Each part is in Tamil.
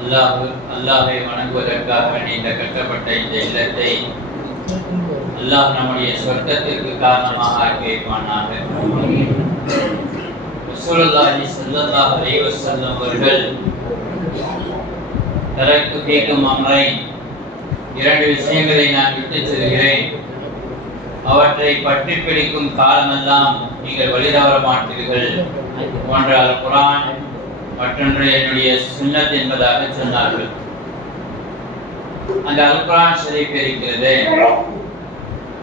அல்லாஹு அல்லாஹை வணங்குவதற்காக நீண்ட கட்டப்பட்ட இந்த இல்லத்தை அல்லாஹ் நம்முடைய சொர்க்கத்திற்கு காரணமாக ஆக்கியிருப்பானாக. வைப்பானாக ரசூலுல்லாஹி ஸல்லல்லாஹு அலைஹி வஸல்லம் அவர்கள் தரக்கு கேட்கும் அமரை இரண்டு விஷயங்களை நான் விட்டுச் செல்கிறேன். அவற்றை பற்றி பிடிக்கும் காலமெல்லாம் நீங்கள் வழிதவர மாட்டீர்கள். ஒன்றால் குரான் மற்றொன்று என்னுடைய சுண்ணத் என்பதாக சொன்னார்கள். அந்த அல்குரான் ஷரீப் இருக்கிறது.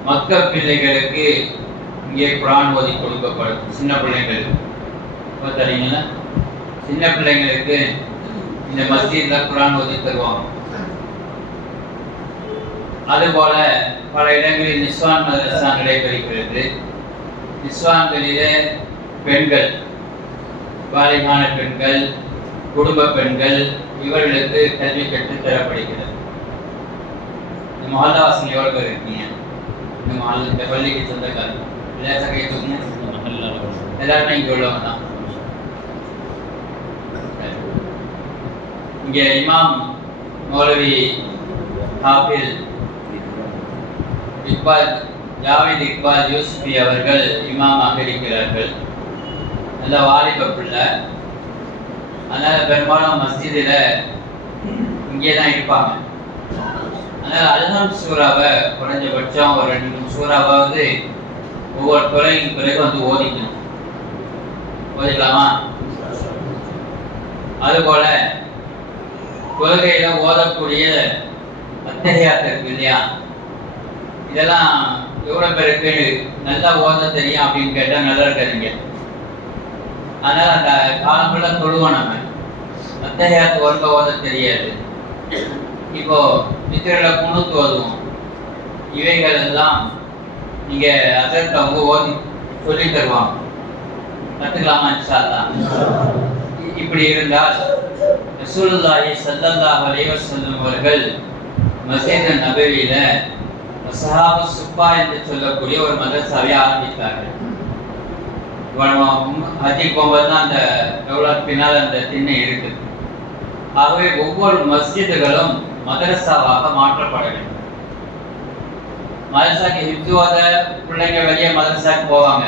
மக்க பிள்ளைகளுக்கு இங்கே குரான் ஓதி கொடுக்கப்படும். சின்ன பிள்ளைங்களுக்கு. இப்போ தெரியுங்களா சின்ன பிள்ளைங்களுக்கு இந்த மஸ்ஜித்ல குரான் ஓதி தருவாங்க. அதுபோல பல இடங்களில் நிஸ்வான் மதரசா நடைபெறுகிறது. நிஸ்வான்களிலே பெண்கள் வாலிபான பெண்கள் குடும்ப பெண்கள் இவர்களுக்கு கல்வி கற்றுத் தரப்படுகிறது. இந்த மஹல்லாவாசன் எவ்வளோ பேர் இருக்கீங்க? இந்த மஹல் இந்த பள்ளிக்கு சொந்தக்காரங்க. லேசாக கை எல்லாருமே இங்கே உள்ளவங்க தான். இங்கே இமாம் மௌலவி ஹாஃபில் இக்பால் ஜாவித் இக்பால் யூசுஃபி அவர்கள் இமாமாக இருக்கிறார்கள். நல்ல வாலிப பிள்ளை. அதனால பெரும்பாலும் மஸ்ஜிதில் இங்கே தான் இருப்பாங்க. அதனால அல்ஹம் சூறாவை குறைஞ்சபட்சம் ஒரு ரெண்டு மூணு சூறாவாவது ஒவ்வொரு தொலைக்கு பிறகு வந்து ஓதிக்கணும். ஓதிக்கலாமா? அதுபோல கொள்கையில் ஓதக்கூடிய அத்தகையாத்த இருக்கு இல்லையா? இதெல்லாம் எவ்வளோ பேருக்கு நல்லா ஓத தெரியும் அப்படின்னு கேட்டா நல்லா இருக்காதுங்க. அதனால அந்த காலம்புள்ள தொழுவோம் நம்ம அத்தகையாத்து ஒருக்க ஓத தெரியாது. இப்போ மித்திரில குணுத்து ஓதுவோம். இவைகள் எல்லாம் நீங்க அதற்கு அவங்க ஓதி சொல்லி தருவாங்க. கத்துக்கலாமா இன்ஷா இப்படி இருந்தால் ரசூலுல்லாஹி சல்லல்லாஹ் அலைஹி வஸல்லம் அவர்கள் மஸ்ஜித் நபவியில சஹாபு சுப்பா என்று சொல்லக்கூடிய ஒரு மதரசாவை ஆரம்பித்தார்கள் இப்போ நம்ம ஹஜ்ஜிக்கு போகும்போது தான் அந்த எவ்வளோ பின்னால் அந்த திண்ணை இருக்குது ஆகவே ஒவ்வொரு மஸ்ஜிதுகளும் மதரசாவாக மாற்றப்பட வேண்டும். மதரசாக்கு ஹிப்ஸு ஓத பிள்ளைங்க வெளியே மதரசாக்கு போவாங்க.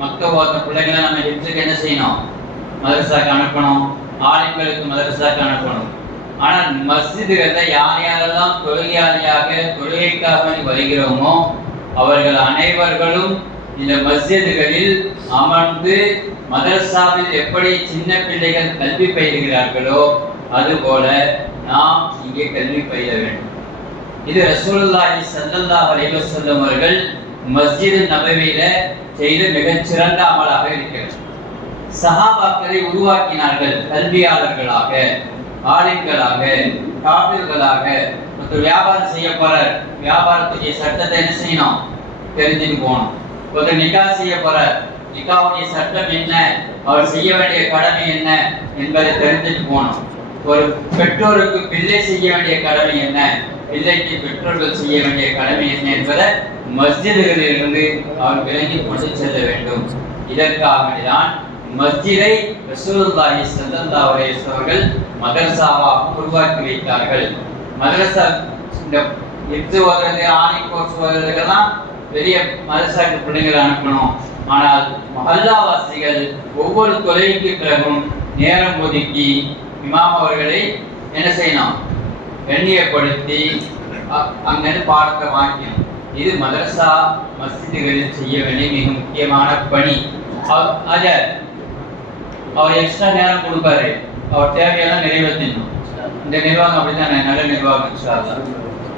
மக்க ஓத பிள்ளைங்களை நம்ம ஹிப்துக்கு என்ன செய்யணும்? மதரசாக்கு அனுப்பணும். ஆலிம்களுக்கு மதரசாக்கு அனுப்பணும். ஆனால் மஸ்ஜிதுகளில் யார் யாரெல்லாம் தொழிலாளியாக தொழிலைக்காக வருகிறோமோ அவர்கள் அனைவர்களும் இந்த மஸ்ஜிதுகளில் அமர்ந்து மதரசாவில் எப்படி சின்ன பிள்ளைகள் கல்வி பயிர்கிறார்களோ அதுபோல நாம் இங்கே கல்வி பயில வேண்டும். இது ரசூலுல்லாஹி சல்லல்லாஹு அலைஹி வஸல்லம் அவர்கள் மஸ்ஜிது நபவியில செய்த மிகச்சிறந்த அமலாக இருக்கிறது. சஹாபாக்களை உருவாக்கினார்கள் கல்வியாளர்களாக ஆலிம்களாக காபிர்களாக மற்றும் வியாபாரம் செய்ய போற வியாபாரத்துடைய சட்டத்தை என்ன செய்யணும்? தெரிஞ்சுட்டு போகணும். ஒரு நிக்கா செய்ய போறார் நிக்காவுடைய சட்டம் என்ன? அவர் செய்ய வேண்டிய கடமை என்ன என்பதை தெரிஞ்சுட்டு போகணும். ஒரு பெற்றோருக்கு பிள்ளை செய்ய வேண்டிய கடமை என்ன? பிள்ளைக்கு பெற்றோர்கள் செய்ய வேண்டிய கடமை என்ன என்பதை மஸ்ஜிதுகளிலிருந்து அவர் விளங்கி கொண்டு செல்ல வேண்டும். இதற்காக வேண்டிதான் மஸ்ஜிதை ரசூலுல்லாஹி சல்லல்லாஹு அலைஹி வஸல்லம் அவர்கள் மதரசாவாக உருவாக்கி வைத்தார்கள். மதரசா இந்த எட்டு ஓதுறது ஆணை கோர்ஸ் ஓதுறதுக்கெல்லாம் பெரிய மதரசாக்கு பிள்ளைங்களை அனுப்பணும். ஆனால் மஹல்லாவாசிகள் ஒவ்வொரு தொலைக்கு பிறகும் நேரம் ஒதுக்கி இமாம் அவர்களை என்ன செய்யணும்? கண்ணியப்படுத்தி அங்கிருந்து பாடத்தை வாங்கிக்கணும். இது மதரசா மசிதிகளில் செய்ய வேண்டிய மிக முக்கியமான பணி. அவ- அவர் எக்ஸ்ட்ரா நேரம் கொடுப்பாரு. அவர் தேவையெல்லாம் நிறைவேற்றணும் இந்த நிர்வாகம் அப்படிதான் நல்ல நிர்வாகம் இன்ஷா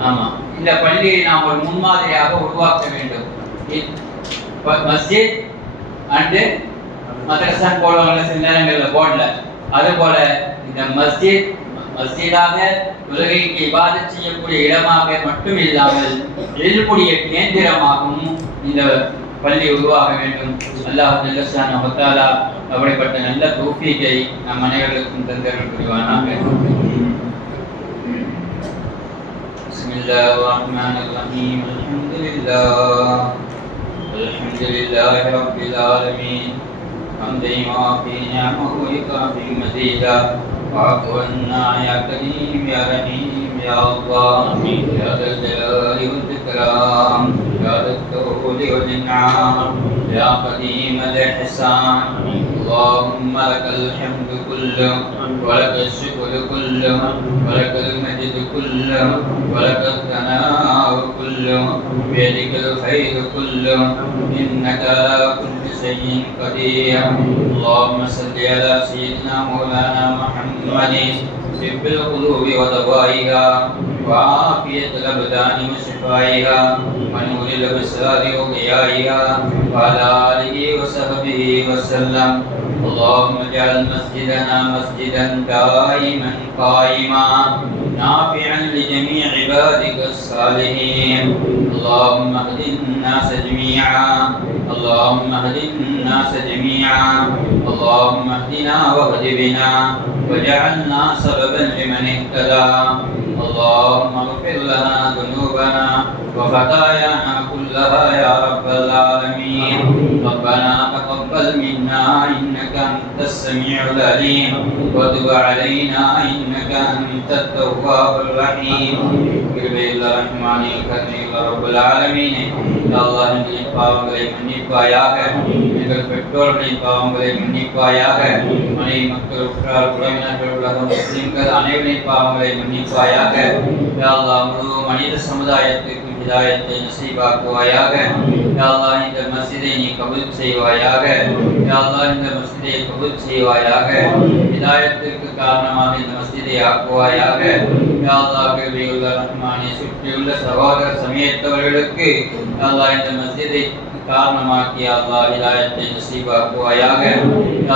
ஆமா. இந்த பள்ளியை நாம் ஒரு முன்மாதிரியாக உருவாக்க வேண்டும். மஸ்ஜித் அண்டு மதரசான் போடுவாங்க சில நேரங்களில் போர்டில் அதுபோல இந்த மஸ்ஜித் மஸ்ஜிதாக உலகிற்கு இபாதத் செய்யக்கூடிய இடமாக மட்டும் இல்லாமல் எழுக்கூடிய கேந்திரமாகவும் இந்த பள்ளி உருவாக வேண்டும். அல்லாஹ் ஜல்லஷான் அவத்தாலா அப்படிப்பட்ட நல்ல தௌஃபீகை நம் அனைவருக்கும் தந்தர்கள் புரிவானாக. الله الرحمن الرحيم. الحمد لله. الحمد لله رب العالمين. حمدا يوافي نعمه ويكافي مزيدا. واعف عنا يا كريم يا رحيم يا الله. يا ذا الجلال والإكرام. يا ذا الطول والإنعام. يا قديم الإحسان. اللهم لك الحمد كله ولك الشكر كله ولك المجد كله ولك الثناء كله بيدك الخير كله إنك على كل شيء قدير. اللهم صل على سيدنا مولانا محمد طب القلوب ودوائها وعافية الأبدان وشفائها ونور الأبصار وضيائها وعلى آله وصحبه وسلم. اللهم اجعل مسجدنا مسجدا دائما قائما نافعا لجميع عبادك الصالحين. اللهم اهد الناس جميعا اللهم اهد الناس جميعا اللهم اهدنا واهد بنا وجعلنا سببا لمن اهتدى. اللهم اغفر لنا ذنوبنا وخطايانا كلها يا رب العالمين. ربنا تقبل منا انك انت السميع العليم وتب علينا انك انت التواب الرحيم கிருபையுள்ள ரஹ்மானே கருணையுள்ள ரப்பல் ஆலமீனே யா அல்லாஹ் எங்களின் பாவங்களை மன்னிப்பாயாக எங்கள் பெற்றோர்களின் பாவங்களை மன்னிப்பாயாக மனைவி மக்கள் உற்றார் உறவினர்கள் உலக முஸ்லிம்கள் அனைவரின் பாவங்களை மன்னிப்பாயாக யா அல்லாஹ் முழு மனித சமுதாயத்திற்கும் ஹிதாயத்தை நசீபாக்குவாயாக. யா இந்த மசிதை நீ கபுல் செய்வாயாக. யா இந்த மஸ்ஜிதை கபுல் செய்வாயாக. ஹிதாயத்திற்கு காரணமாக இந்த மசிதை ஆக்குவாயாக. யா அல்லாஹ் ரஹ்மானை சுற்றியுள்ள சகோதர சமயத்தவர்களுக்கு யா இந்த மசிதை காரணமாக்கி அல்லாஹ் இலாயத்தை நசீபாக்குவாயாக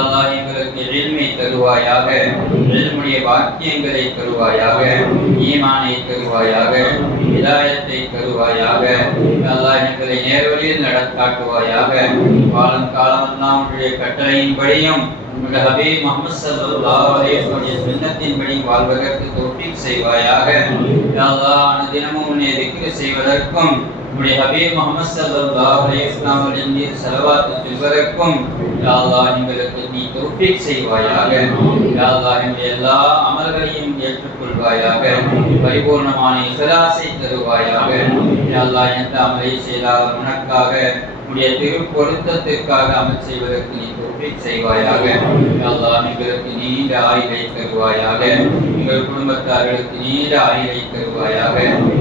அல்லாஹ் எங்களுக்கு எளிமை தருவாயாக. எளிமுடைய வாக்கியங்களை தருவாயாக. ஈமானை தருவாயாக. இலாயத்தை தருவாயாக. அல்லாஹ் எங்களை நேர்வழியில் நடத்தாக்குவாயாக. காலம் காலமெல்லாம் உன்னுடைய கட்டளையின்படியும் உங்களுடைய ஹபீப் முகமது சல்லாஹ் அலைஹி வஸல்லம் சுன்னத்தின்படி வாழ்வதற்கு தொட்டி செய்வாயாக. யா அல்லாஹ் தினமும் உன்னை திக்ர் செய்வதற்கும் நம்முடைய ஹபீப் முகமது ஸல்லல்லாஹு அலைஹி வஸல்லம் அவர்களின் ஸலவாத் சொல்வதற்கும் யா அல்லாஹ் எங்களுக்கு நீ தௌஃபீக் செய்வாயாக. யா அல்லாஹ் எங்களுடைய எல்லா அமல்களையும் ஏற்றுக்கொள்வாயாக. பரிபூர்ணமான இஹ்லாஸை தருவாயாக. அல்லாஹ் எந்த அமலை செய்தாலும் உனக்காக உடைய திரு பொருத்தத்திற்காக அமல் செய்வதற்கு நீ தௌஃபீக் செய்வாயாக. யா அல்லாஹ் எங்களுக்கு நீண்ட ஆயுளை தருவாயாக. எங்கள் குடும்பத்தார்களுக்கு நீண்ட ஆயுளை தருவாயாக.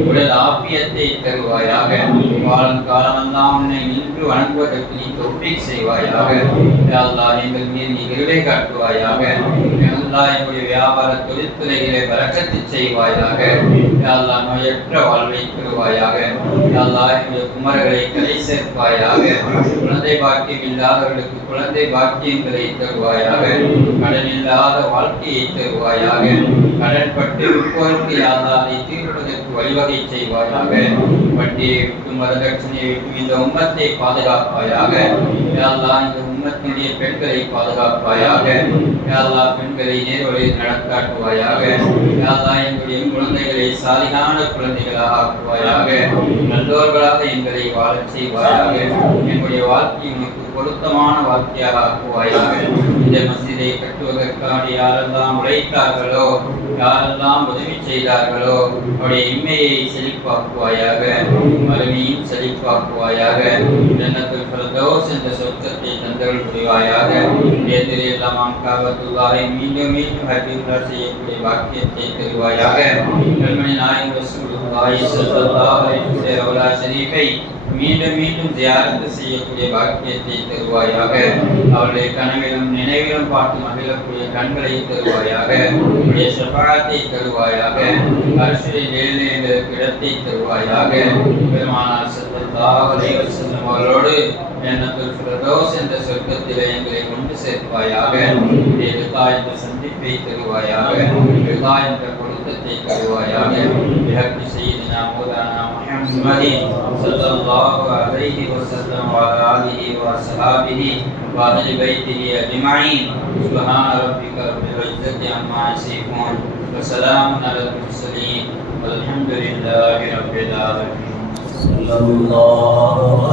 உடல் ஆப்பியத்தை தருவாயாக. வாழும் காலமெல்லாம் உன்னை நின்று வணங்குவதற்கு நீ தௌஃபீக் செய்வாயாக. யா அல்லாஹ் எங்கள் மீது நீ கிருபை காட்டுவாயாக. யா அல்லாஹ் எங்களுடைய வியாபார தொழில்துறைகளை வரக்கத்து செய்வாயாக. யா அல்லாஹ் நோயற்ற வாழ்வை தருவாயாக யா அல்லாஹ் எங்களுடைய கலை சேர்ப்பாயாக. குழந்தை பாக்கியம் இல்லாதவர்களுக்கு குழந்தை பாக்கியங்களை தருவாயாக. கடன் இல்லாத வாழ்க்கையை தருவாயாக. கடன் பட்டு விற்போருக்கு யாதாரை தீர்ப்பதற்கு வழிவகை செய்வாயாக. வட்டியை விட்டு மததட்சணையை விட்டு இந்த உம்மத்தை பாதுகாப்பாயாக. யாழ்லா இந்த உம்மத்தினுடைய பெண்களை பாதுகாப்பாயாக யாழ்லா பெண்களை நேர்வழியில் நடத்தாட்டுவாயாக யாழ்லா எங்களுடைய குழந்தைகளை சாலிகான குழந்தைகளாக ஆக்குவாயாக நல்லோர்களாக எங்களை வாழச் செய்வாயாக எங்களுடைய வாழ்க்கை உனக்கு பொருத்தமான வாழ்க்கையாக ஆக்குவாயாக. இந்த மசிதை கட்டுவதற்காக யாரெல்லாம் உழைத்தார்களோ யாரெல்லாம் உதவி செய்தார்களோ அவருடைய இம்மையை செழிப்பாக்குவாயாக மறுமையும் செழிப்பாக்குவாயாக. ஜன்னத்துல் ஃபிர்தௌஸ் என்ற சொர்க்கத்தை தந்தருள் புரிவாயாக எதிரெல்லாம் காவத்துல்லாஹை மீண்டும் மீண்டும் ஹஜ்ஜுல்லா செய்யக்கூடிய வாக்கியத்தை தருவாயாக கல்மணி நாயகம் ரசூலுல்லாஹி ஸல்லல்லாஹு அலைஹி வஸல்லம் ரவுலா ஷரீஃபை மீண்டும் மீண்டும் தியானத்து செய்யக்கூடிய பாக்கியத்தை தருவாயாக அவருடைய கனவிலும் நினைவிலும் பார்த்து மகிழக்கூடிய கண்களை தருவாயாக உடைய ஷபாத்தை தருவாயாக அரசுடைய நிலைநிலைகளுக்கு இடத்தை தருவாயாக பெருமானார் சல்லல்லாஹு செல்லும் அவர்களோடு ஜன்னத்துல் ஃபிர்தௌஸ் என்ற சொர்க்கத்திலே எங்களை கொண்டு சேர்ப்பாயாக என்ற சந்திப்பை தருவாயாக என்ற بحق رواياته بحق سيدنا مولانا محمد صلى الله عليه وسلم وعلى آله وأصحابه وأهل بيته أجمعين. سبحان ربك رب العزة عما يصفون وسلام على المرسلين والحمد لله رب العالمين. صلى الله عليه